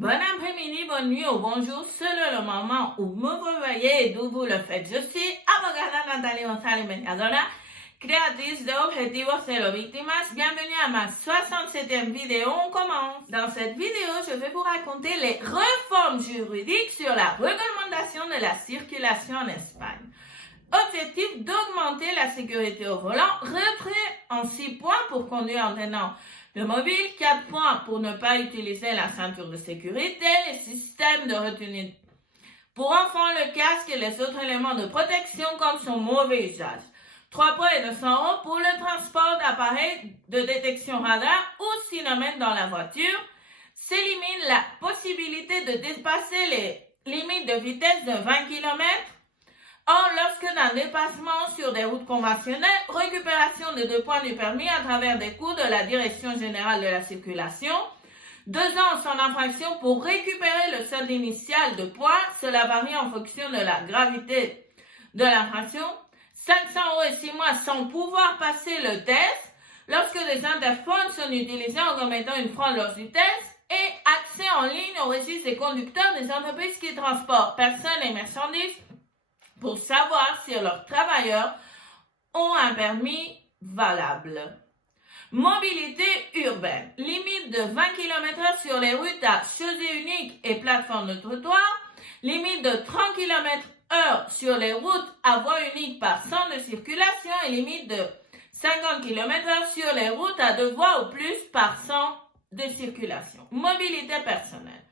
Bon après-midi, bonne nuit ou bonjour, selon le moment où vous vous réveillez et d'où vous le faites. Je suis abogada Nathalie González Beñadona, créatrice de Objetivos Cero Víctimas. Bienvenue à ma 67e vidéo. On commence. Dans cette vidéo, je vais vous raconter les réformes juridiques sur la réglementation de la circulation en Espagne. Objectif d'augmenter la sécurité au volant, retrait en 6 points pour conduire en tenant le mobile, 4 points pour ne pas utiliser la ceinture de sécurité, les systèmes de retenue pour enfants, le casque et les autres éléments de protection comme son mauvais usage. 3 points et 200 € pour le transport d'appareils de détection radar ou cinémètre dans la voiture. S'élimine la possibilité de dépasser les limites de vitesse de 20 km. Or, lorsque d'un dépassement sur des routes conventionnelles, récupération de 2 points du permis à travers des cours de la Direction générale de la circulation, 2 ans sans infraction pour récupérer le solde initial de points, cela varie en fonction de la gravité de l'infraction, 500 € et 6 mois sans pouvoir passer le test, lorsque des interphones sont utilisés en commettant une fraude lors du test, et accès en ligne au registre des conducteurs des entreprises qui transportent personnes et marchandises, pour savoir si leurs travailleurs ont un permis valable. Mobilité urbaine. Limite de 20 km/h sur les routes à chaussée unique et plateforme de trottoir. Limite de 30 km/h sur les routes à voie unique par sens de circulation et limite de 50 km/h sur les routes à 2 voies ou plus par sens de circulation. Mobilité personnelle.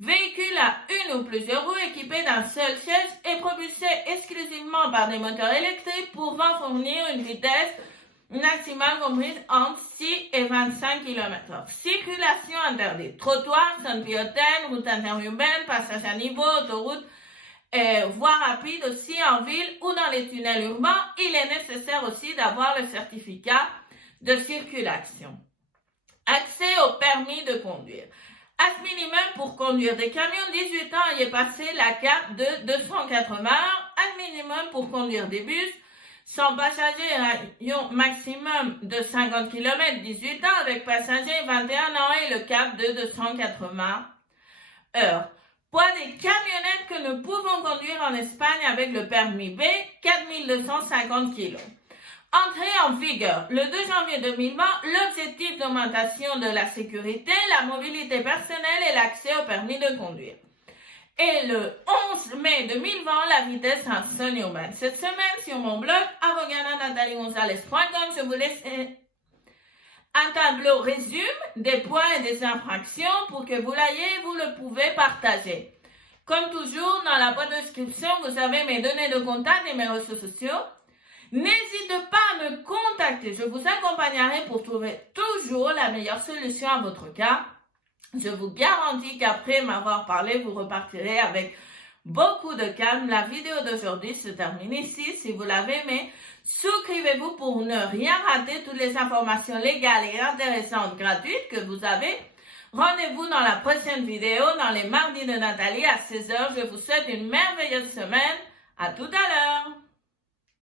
Véhicule à une ou plusieurs roues équipés d'un seul siège et propulsé exclusivement par des moteurs électriques pouvant fournir une vitesse maximale comprise entre 6 et 25 km/h. Circulation interdite. Trottoir, zone piétonne, route interurbaine, passage à niveau, autoroute, voie rapide aussi en ville ou dans les tunnels urbains. Il est nécessaire aussi d'avoir le certificat de circulation. Accès au permis de conduire. Âge minimum pour conduire des camions, 18 ans et passer la carte de 280 heures. Âge minimum pour conduire des bus, sans passagers, rayon maximum de 50 km, 18 ans, avec passagers 21 ans et le cap de 280 heures. Poids des camionnettes que nous pouvons conduire en Espagne avec le permis B, 4250 kg. Entrée en vigueur le 2 janvier 2020, l'objectif d'augmentation de la sécurité, la mobilité personnelle et l'accès au permis de conduire. Et le 11 mai 2020, la vitesse en zone urbaine. Cette semaine, sur mon blog, abogadanataliegonzalez.com, je vous laisse un tableau résumé des points et des infractions pour que vous l'ayez et vous le pouvez partager. Comme toujours, dans la boîte de description, vous avez mes données de contact et mes réseaux sociaux. N'hésitez pas à me contacter, je vous accompagnerai pour trouver toujours la meilleure solution à votre cas. Je vous garantis qu'après m'avoir parlé, vous repartirez avec beaucoup de calme. La vidéo d'aujourd'hui se termine ici. Si vous l'avez aimé, souscrivez-vous pour ne rien rater, toutes les informations légales et intéressantes gratuites que vous avez. Rendez-vous dans la prochaine vidéo, dans les mardis de Nathalie à 16 h. Je vous souhaite une merveilleuse semaine. À tout à l'heure.